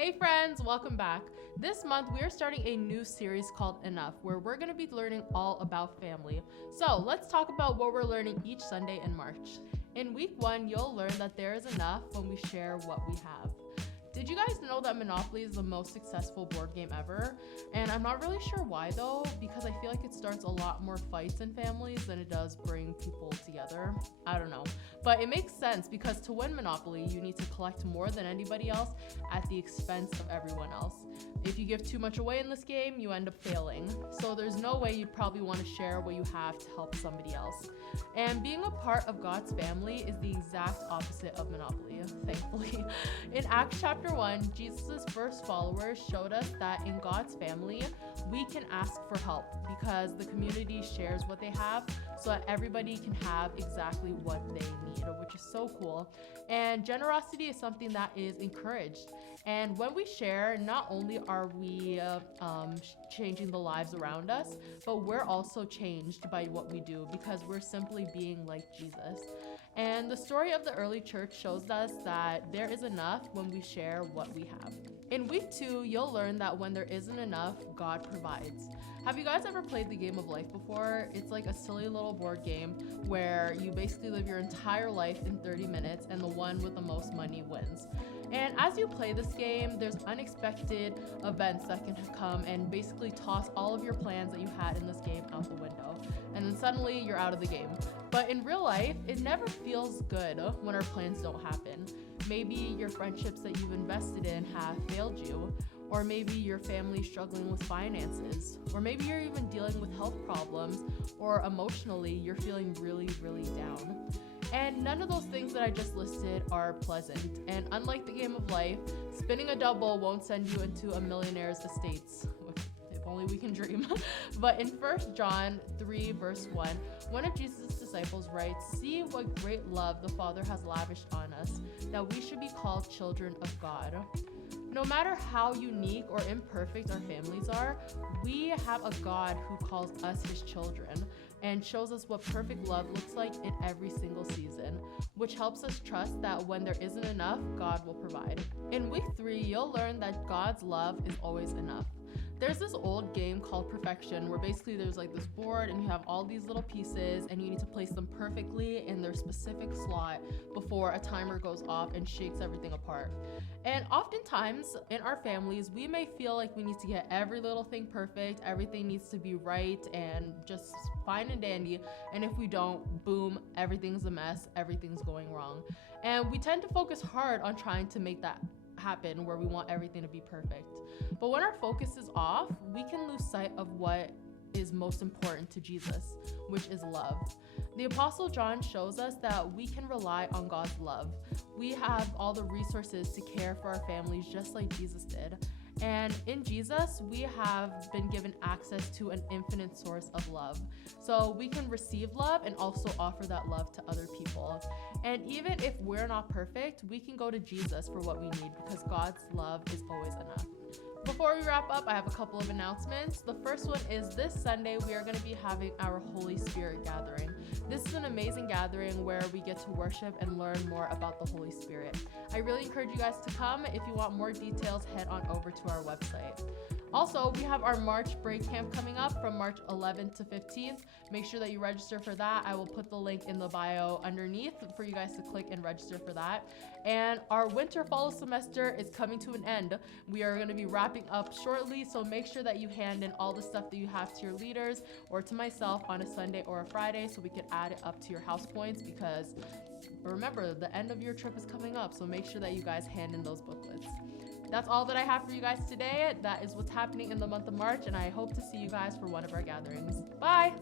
Hey friends, welcome back. This month we are starting a new series called Enough, where we're going to be learning all about family. So let's talk about what we're learning each Sunday in March. In week 1, you'll learn that there is enough when we share what we have. Did you guys know that Monopoly is the most successful board game ever? And I'm not really sure why though, because I feel like it starts a lot more fights in families than it does bring people together. I don't know. But it makes sense because to win Monopoly, you need to collect more than anybody else at the expense of everyone else. If you give too much away in this game, you end up failing. So there's no way you'd probably want to share what you have to help somebody else. And being a part of God's family is the exact opposite of Monopoly, thankfully. In Acts chapter 1, Jesus' first followers showed us that in God's family, we can ask for help because the community shares what they have so that everybody can have exactly what they need, which is so cool. And generosity is something that is encouraged. And when we share, not only are we changing the lives around us, but we're also changed by what we do because we're simply being like Jesus. And the story of the early church shows us that there is enough when we share what we have. In week 2, you'll learn that when there isn't enough, God provides. Have you guys ever played the game of life before? It's like a silly little board game where you basically live your entire life in 30 minutes and the one with the most money wins. And as you play this game, there's unexpected events that can come and basically toss all of your plans that you had in this game out the window. And then suddenly you're out of the game. But in real life, it never feels good when our plans don't happen. Maybe your friendships that you've invested in have failed you, or maybe your family's struggling with finances, or maybe you're even dealing with health problems, or emotionally you're feeling really, really down. And none of those things that I just listed are pleasant. And unlike the game of life, spinning a double won't send you into a millionaire's estates. If only we can dream. But in 1 John 3 verse one of Jesus' disciples writes, "See what great love the Father has lavished on us, that we should be called children of God." No matter how unique or imperfect our families are, we have a God who calls us his children and shows us what perfect love looks like in every single season, which helps us trust that when there isn't enough, God will provide. In week 3, you'll learn that God's love is always enough. There's this old game called Perfection where basically there's like this board and you have all these little pieces and you need to place them perfectly in their specific slot before a timer goes off and shakes everything apart. And oftentimes in our families, we may feel like we need to get every little thing perfect, everything needs to be right and just fine and dandy. And if we don't, boom, everything's a mess, everything's going wrong. And we tend to focus hard on trying to make that happen where we want everything to be perfect. But when our focus is off, we can lose sight of what is most important to Jesus, which is love. The Apostle John shows us that we can rely on God's love. We have all the resources to care for our families just like Jesus did. And in Jesus, we have been given access to an infinite source of love. So we can receive love and also offer that love to other people. And even if we're not perfect, we can go to Jesus for what we need because God's love is always enough. Before we wrap up, I have a couple of announcements. The first one is this Sunday, we are going to be having our Holy Spirit gathering. This is an amazing gathering where we get to worship and learn more about the Holy Spirit. I really encourage you guys to come. If you want more details, head on over to our website. Also, we have our March break camp coming up from March 11th to 15th. Make sure that you register for that. I will put the link in the bio underneath for you guys to click and register for that. And our winter fall semester is coming to an end. We are going to be wrapping up shortly, so make sure that you hand in all the stuff that you have to your leaders or to myself on a Sunday or a Friday so we can add it up to your house points because remember, the end of your trip is coming up, so make sure that you guys hand in those booklets. That's all that I have for you guys today. That is what's happening in the month of March, and I hope to see you guys for one of our gatherings. Bye!